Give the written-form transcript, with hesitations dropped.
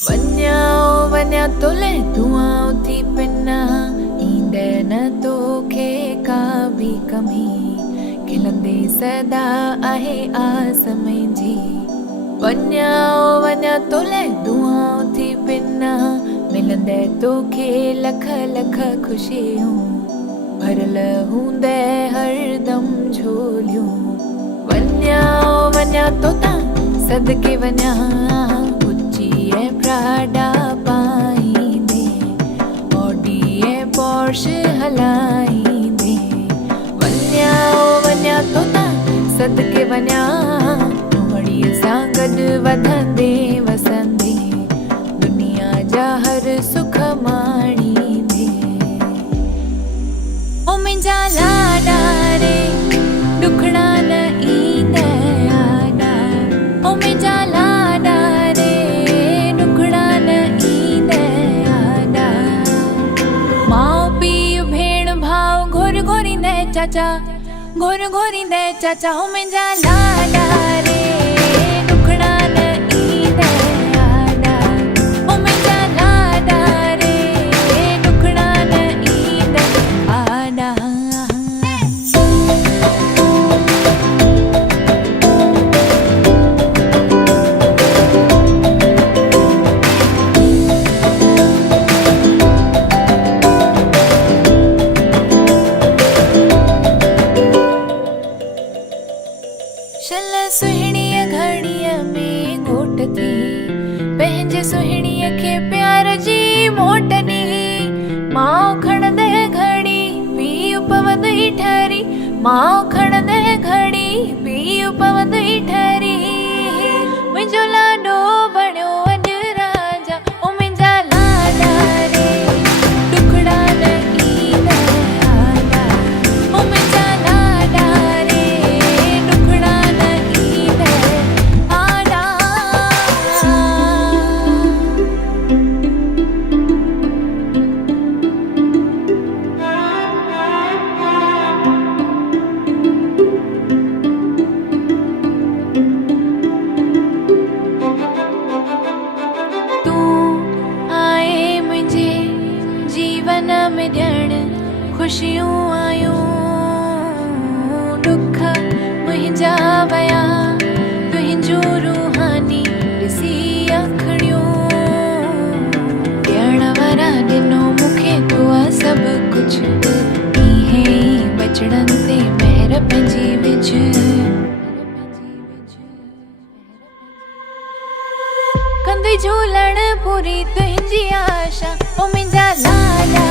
वन्याओ वन्या तोले दुआओं थी पिन्ना ईंदे न तोखे का भी कमी खिलंदे सदा आहे आस मुंहिंजी। वन्याओ वन्या तोले दुआओं थी पिन्ना मिलंदे तोखे लख लख खुशियूं भरल हूंदे हरदम झोलियूं। वन्याओ वन्या तोता सदके वन्या प्राडा पाईंदे ऑडी पॉर्श हलाईंदे। वन्याओ वन्या तोता सदके वन्या नोहड़ीअ सां गॾु वधंदे वसंदे दुनिया जा हर सुख माणींदे। ओ मुंहिंजा लाडा रे ॾुखड़ा न ईंदा आॾा। ओ मुंहिंजा लाडा रे ॾुखड़ा न ईंदा आॾा। माउ पीउ भेण भाउ घोर घोरींदे चाचा घोर घोरींदे चाचा। ओ मुंहिंजा लाडा रे ॾुखड़ा न ईंदा आॾा। ओ मुंहिंजा लाडा रे ॾुखड़ा न ईंदा आॾा। शल सुहिणीअ घड़ीअ में घोट थी पंहिंजे सुहिणीअ खे प्यार जी मोट ॾी। माउ खणंदे घड़ी पीउ पवंदई ठरी माउ खणंदे घड़ी पीउ पवंदई ठरी। मुंहिंजो लाडो बणियो अॼु राजा। ओ मुंहिंजा लाडा रे ॾुखड़ा न ईंदा आॾा। ओ मुंहिंजा लाडा रे ॾुखड़ा न ईंदा आॾा। जीवन में ॾियण खुशियूं आयूं दुख मुंहिंजा वया तुंहिंजूं रूहानी ॾिसी अखड़ियूं। ॾियण वारा ॾिनो मूंखे दुआ सभु कुझु ईअं ई बचड़नि ते महर पंहिंजी विझ। कंदी झूलण पूरी तुंहिंजी आशा। ओ मुंहिंजा लाडा